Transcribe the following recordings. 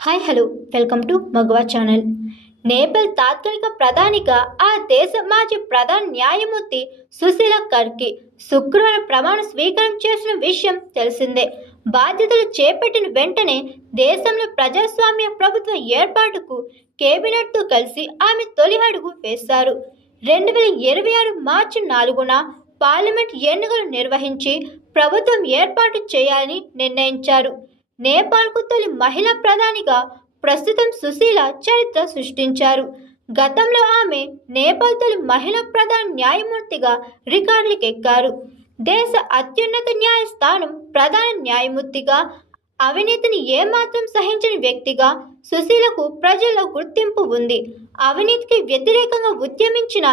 Hi hello. Welcome to మగవా channel. Nepal తాత్కాలిక ప్రధానిగా ఆ దేశ మాజీ ప్రధాన న్యాయమూర్తి సుశీల కర్కి శుక్రవారం ప్రమాణ స్వీకారం చేసిన విషయం తెలిసిందే. బాధ్యతలు చేపట్టిన వెంటనే దేశంలో ప్రజాస్వామ్య ప్రభుత్వ ఏర్పాటుకు కేబినెట్తో కలిసి ఆమె తొలి అడుగు వేశారు. రెండు వేల ఇరవై ఆరు మార్చి నాలుగున పార్లమెంట్ ఎన్నికలు నిర్వహించి ప్రభుత్వం ఏర్పాటు చేయాలని నిర్ణయించారు. నేపాల్కు తొలి మహిళా ప్రధానిగా ప్రస్తుతం సుశీల చరిత్ర సృష్టించారు. గతంలో ఆమె నేపాల్ తొలి మహిళా ప్రధాన న్యాయమూర్తిగా రికార్డులకెక్కారు. దేశ అత్యున్నత న్యాయస్థానం ప్రధాన న్యాయమూర్తిగా అవినీతిని ఏమాత్రం సహించని వ్యక్తిగా సుశీలకు ప్రజల్లో గుర్తింపు ఉంది. అవినీతికి వ్యతిరేకంగా ఉద్యమించిన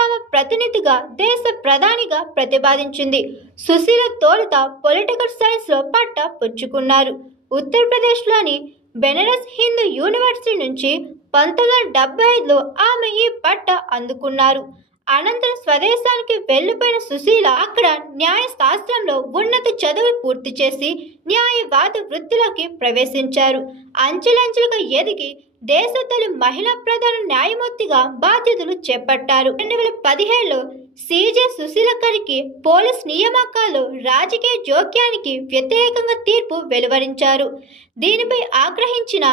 తమ ప్రతినిధిగా దేశ ప్రధానిగా ప్రతిపాదించింది. సుశీల తోలుత పొలిటికల్ సైన్స్లో పట్ట పుచ్చుకున్నారు. ఉత్తరప్రదేశ్లోని బెనరస్ హిందూ యూనివర్సిటీ నుంచి పంతొమ్మిది వందల డెబ్బై ఐదులో ఆమె ఈ పట్ట అందుకున్నారు. అనంతరం స్వదేశానికి వెళ్ళిపోయిన సుశీల అక్కడ న్యాయశాస్త్రంలో ఉన్నత చదువు పూర్తి చేసి న్యాయవాద వృత్తిలోకి ప్రవేశించారు. అంచెలంచెలుగా ఎదిగి దేశ తొలి మహిళా ప్రధాన న్యాయమూర్తిగా బాధ్యతలు చేపట్టారు. రెండు వేల పదిహేడులో సీజే సుశీల గారికి పోలీస్ నియామకాలు రాజకీయ జోక్యానికి వ్యతిరేకంగా తీర్పు వెలువరించారు. దీనిపై ఆగ్రహించిన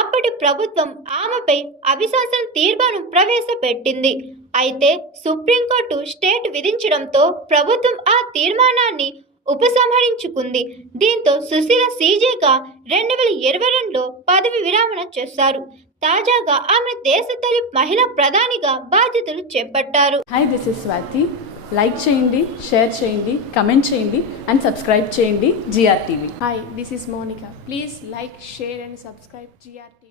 అప్పటి ప్రభుత్వం ఆమెపై అభిశాసన తీర్మానం ప్రవేశపెట్టింది. అయితే సుప్రీంకోర్టు స్టేట్ విధించడంతో ప్రభుత్వం ఆ తీర్మానాన్ని ఉపసంహరించుకుంది. దీంతో సుశీల సీజేగా రెండు వేల ఇరవై రెండులో పదవి విరమణ చేశారు. తాజాగా ఆమె దేశ తొలి మహిళా ప్రధానిగా బాధ్యతలు చేపట్టారు. Hi this is Swathi like చేయండి షేర్ చేయండి కమెంట్ చేయండి అండ్ సబ్స్క్రైబ్ చేయండి GR TV Hi, this is Monica. Please like, share, and subscribe GRT.